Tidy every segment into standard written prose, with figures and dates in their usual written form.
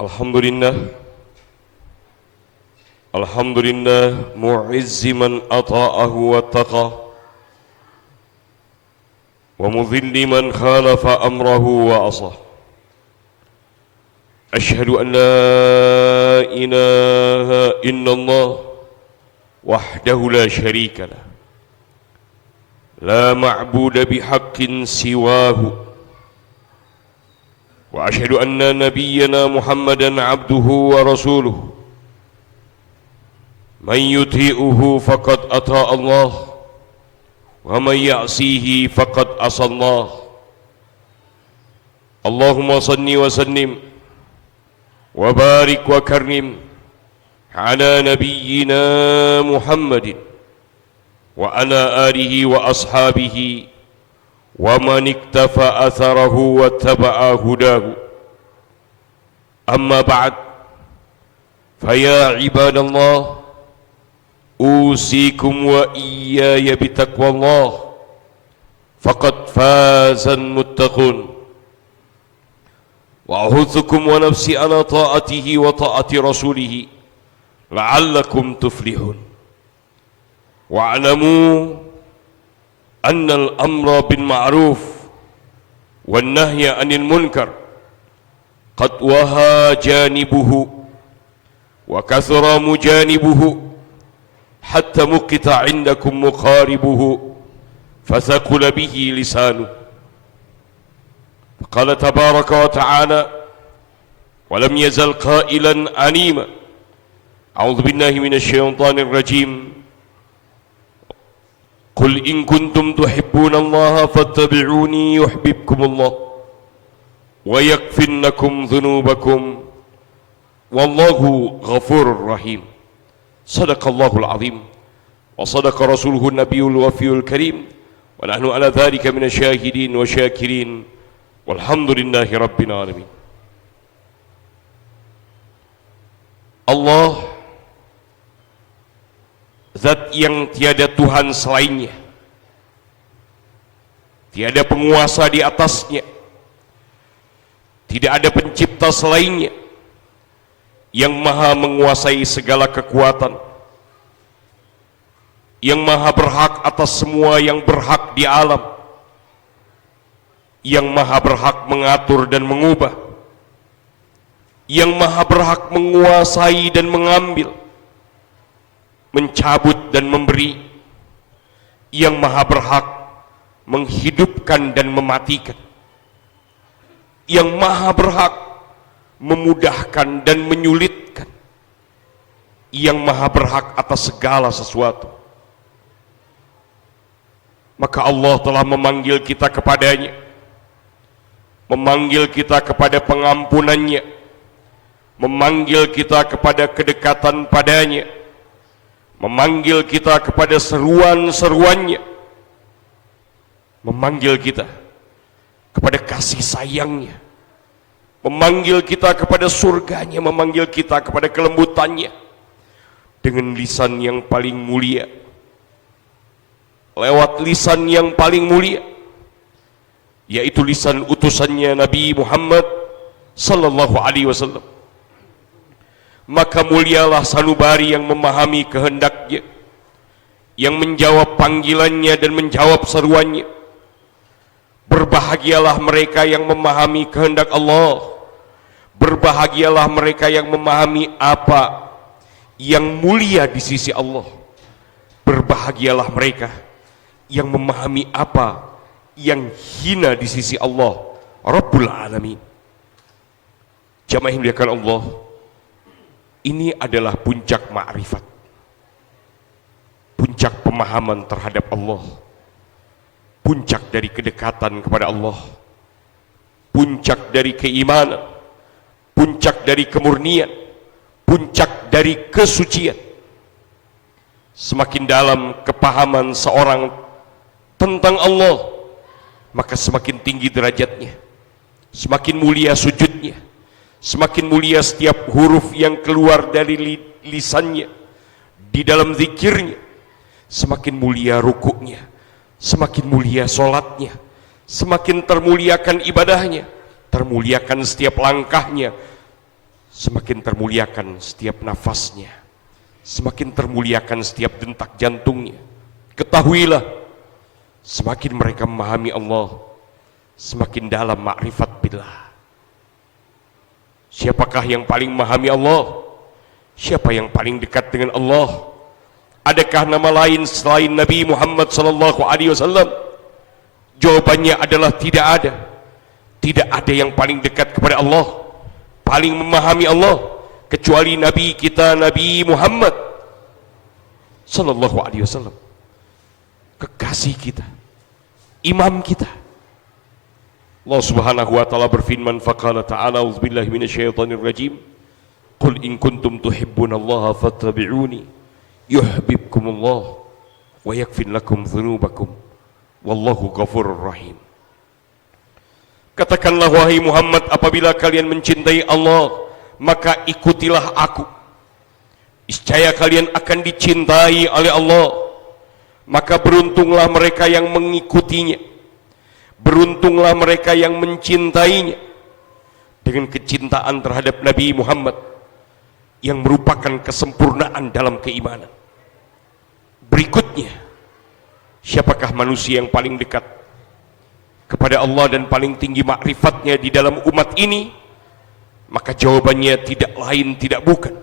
Alhamdulillah, Alhamdulillah mu'izzi man ata'ahu wa taqa wa mudhilli man khalafa amrahu wa asah. Ashhadu an la ilaha illallah wahdahu la sharika lah, la ma'buda bihaqqin siwahu. وأشهد أن نبينا محمدًا عبده ورسوله من يطيعه فقد أطاع الله ومن يعصيه فقد عصى الله. اللهم صل وسلم وبارك وكرم على نبينا محمد وعلى آله وأصحابه ومن اكتفى أثره واتبع هداه. أما بعد، فيا عباد الله، أوصيكم وإياي بتقوى الله، فقد فاز المتقون. وأحثكم ونفسي على طاعته وطاعة رسوله لعلكم تفلحون. واعلموا أن الأمر بالمعروف والنهي عن المنكر قد وهى جانبه وكثر مجانبه حتى مقت عندكم مقاربه فثقل به لسانه. فقال تبارك وتعالى: ولم يزل قائلا عنيما. أعوذ بالله من الشيطان الرجيم. قل إن كنتم تحبون الله فاتبعوني يحببكم الله ويغفر لكم ذنوبكم والله غفور رحيم. صدق الله العظيم وصدق رسوله النبي الوفي الكريم ونحن على ذلك من الشاهدين والشاكرين والحمد لله رب العالمين. Allah, Zat yang tiada Tuhan selainnya, tiada penguasa di atasnya, tidak ada pencipta selainnya, yang maha menguasai segala kekuatan, yang maha berhak atas semua yang berhak di alam, yang maha berhak mengatur dan mengubah, yang maha berhak menguasai dan mengambil, mencabut dan memberi, yang maha berhak menghidupkan dan mematikan, yang maha berhak memudahkan dan menyulitkan, yang maha berhak atas segala sesuatu. Maka Allah telah memanggil kita kepadanya, memanggil kita kepada pengampunannya, memanggil kita kepada kedekatan padanya, memanggil kita kepada seruan-seruannya, memanggil kita kepada kasih sayangnya, memanggil kita kepada surganya, memanggil kita kepada kelembutannya dengan lisan yang paling mulia, lewat lisan yang paling mulia, yaitu lisan utusannya Nabi Muhammad sallallahu alaihi wasallam. Maka mulialah sanubari yang memahami kehendaknya, yang menjawab panggilannya dan menjawab seruannya. Berbahagialah mereka yang memahami kehendak Allah. Berbahagialah mereka yang memahami apa yang mulia di sisi Allah. Berbahagialah mereka yang memahami apa yang hina di sisi Allah Rabbul Alamin. Jamaah yang dimuliakan Allah, ini adalah puncak ma'rifat, puncak pemahaman terhadap Allah, puncak dari kedekatan kepada Allah, puncak dari keimanan, puncak dari kemurnian, puncak dari kesucian. Semakin dalam kepahaman seorang tentang Allah, maka semakin tinggi derajatnya, semakin mulia sujudnya, semakin mulia setiap huruf yang keluar dari lisannya di dalam zikirnya, semakin mulia rukuknya, semakin mulia solatnya, semakin termuliakan ibadahnya, termuliakan setiap langkahnya, semakin termuliakan setiap nafasnya, semakin termuliakan setiap detak jantungnya. Ketahuilah, semakin mereka memahami Allah, semakin dalam makrifat billah. Siapakah yang paling memahami Allah? Siapa yang paling dekat dengan Allah? Adakah nama lain selain Nabi Muhammad SAW? Jawabannya adalah tidak ada. Tidak ada yang paling dekat kepada Allah, paling memahami Allah, kecuali Nabi kita, Nabi Muhammad SAW. Kekasih kita, imam kita. Allah Subhanahu wa taala berfirman, faqala ta'ala, auzubillahi minasyaitonir rajim, qul in kuntum tuhibbunallaha fattabi'uni yuhibbukumullah wa yaghfir lakum dzunubakum wallahu ghafurur rahim. Katakanlah wahai Muhammad, apabila kalian mencintai Allah, maka ikutilah aku. Niscaya kalian akan dicintai oleh Allah. Maka beruntunglah mereka yang mengikutinya, beruntunglah mereka yang mencintainya dengan kecintaan terhadap Nabi Muhammad yang merupakan kesempurnaan dalam keimanan. Berikutnya, siapakah manusia yang paling dekat kepada Allah dan paling tinggi makrifatnya di dalam umat ini? Maka jawabannya tidak lain tidak bukan,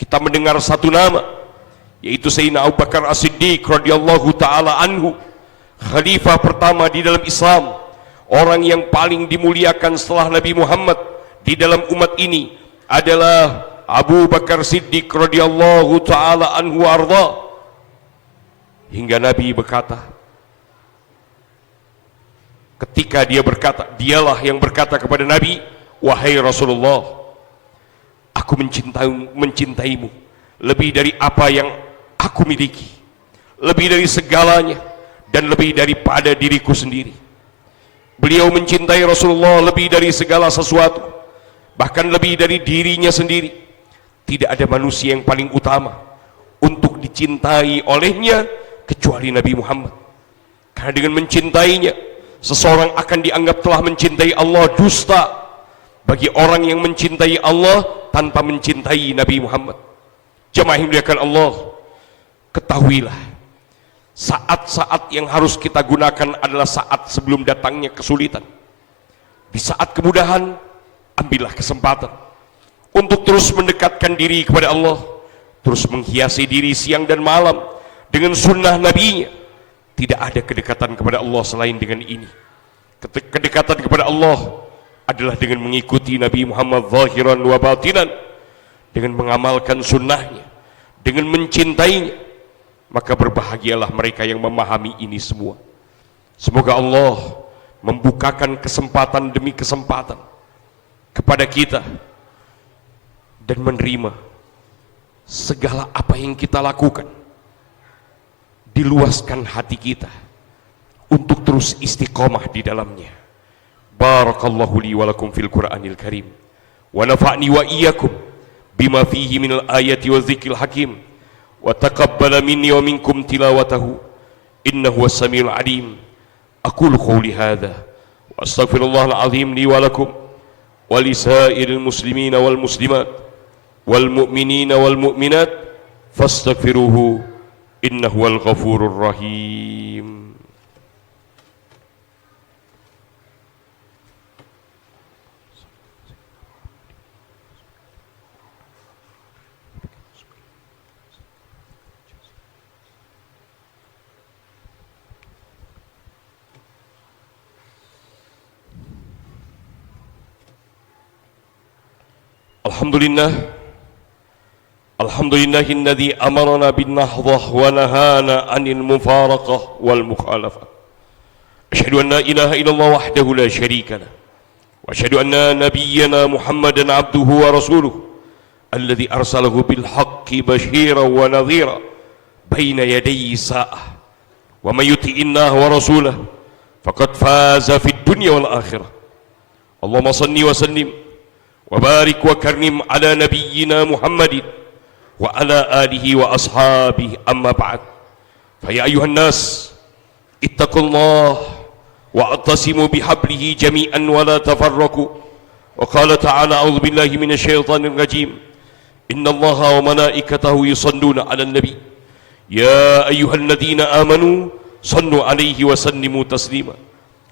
kita mendengar satu nama, yaitu Sayyidina Abu Bakar As-Siddiq radhiyallahu ta'ala anhu, khalifah pertama di dalam Islam, orang yang paling dimuliakan setelah Nabi Muhammad di dalam umat ini adalah Abu Bakar Siddiq radhiyallahu ta'ala anhu arda. Hingga Nabi berkata, ketika dia berkata, dialah yang berkata kepada Nabi, wahai Rasulullah, aku mencintaimu lebih dari apa yang aku miliki, lebih dari segalanya, dan lebih daripada diriku sendiri. Beliau mencintai Rasulullah lebih dari segala sesuatu, bahkan lebih dari dirinya sendiri. Tidak ada manusia yang paling utama untuk dicintai olehnya kecuali Nabi Muhammad. Karena dengan mencintainya, seseorang akan dianggap telah mencintai Allah. Dusta bagi orang yang mencintai Allah tanpa mencintai Nabi Muhammad. Jemaah yang dimuliakan Allah, ketahuilah, saat-saat yang harus kita gunakan adalah saat sebelum datangnya kesulitan. Di saat kemudahan, ambillah kesempatan untuk terus mendekatkan diri kepada Allah, terus menghiasi diri siang dan malam dengan sunnah Nabi-Nya. Tidak ada kedekatan kepada Allah selain dengan ini. Kedekatan kepada Allah adalah dengan mengikuti Nabi Muhammad zahiran wa batinan, dengan mengamalkan sunnahnya, dengan mencintainya. Maka berbahagialah mereka yang memahami ini semua. Semoga Allah membukakan kesempatan demi kesempatan kepada kita dan menerima segala apa yang kita lakukan. Diluaskan hati kita untuk terus istiqomah di dalamnya. Barakallahu li wa lakum fil Qur'anil Karim, wa nafa'ni wa iyyakum bima fihi minal ayati wa dzikril hakim, wa taqabbala minni wa minkum tilawatahu innahu was-sami'ul 'alim. Aqulu qawli hadza wa astaghfirullahal 'azim li wa lakum wa lisairil muslimina wal muslimat wal mu'minina wal mu'minat fastaghfiruhu innahu wal ghafurur rahim. Alhamdulillah, alhamdulillahilladzi amarna bin nahdhah wa nahana 'anil mufaraqah wal mukhalafah. Asyhadu an la ilaha illallah wahdahu la syarika lah, wa asyhadu anna nabiyyana Muhammadan 'abduhu wa rasuluhu alladzi arsalahu bil haqqi basyiran wa nadhira baina yaday sa'ah. Wa may yuti'illah wa rasulahu faqad faza fid dunya wal akhirah. Allahumma shalli wa sallim وبارك وكرم على نبينا محمد وعلى آله وأصحابه أما بعد فيا أيها الناس اتقوا الله واعتصموا بحبله جميعا ولا تفرقوا وقال تعالى أعوذ بالله من الشيطان الرجيم إن الله وملائكته يصلون على النبي يا أيها الذين آمنوا صلوا عليه وسلموا تسليما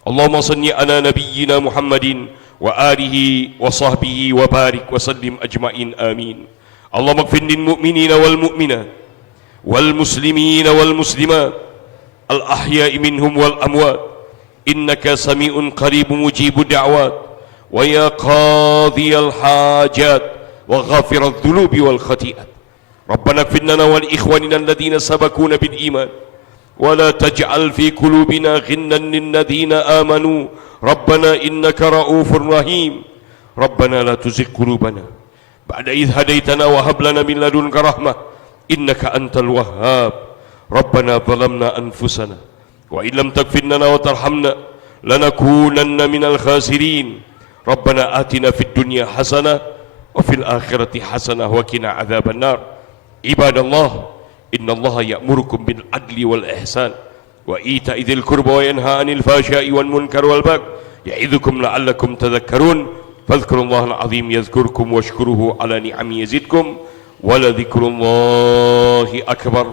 اللهم صل على نبينا محمد وآله وصحبه وبارك وسلم أجمعين آمين اللهم اغفر للمؤمنين والمؤمنات والمسلمين والمسلمات الأحياء منهم والأموات إنك سميع قريب مجيب الدعوات ويا قاضي الحاجات وغافر الذنوب والخطيئات ربنا اغفر لنا ولإخواننا الذين سبقونا بالإيمان ولا تجعل في قلوبنا غلا للذين آمنوا ربنا إنك رؤوف رحيم ربنا لا تزغ قلوبنا بعد إذ هديتنا وهب لنا من لدنك رحمة إنك أنت الوهاب ربنا ظلمنا أنفسنا وإن لم تغفر لنا وترحمنا لنكونن من الخاسرين ربنا آتنا في الدنيا حسنة وفي الآخرة حسنة وقنا عذاب النار عباد الله إن الله يأمركم بالعدل والإحسان وإيتاء ذي القربى وينهى عن الفحشاء والمنكر والبغي يعظكم لعلكم تذكرون فاذكروا الله العظيم يذكركم واشكروه على نعمه يزدكم ولذكر الله أكبر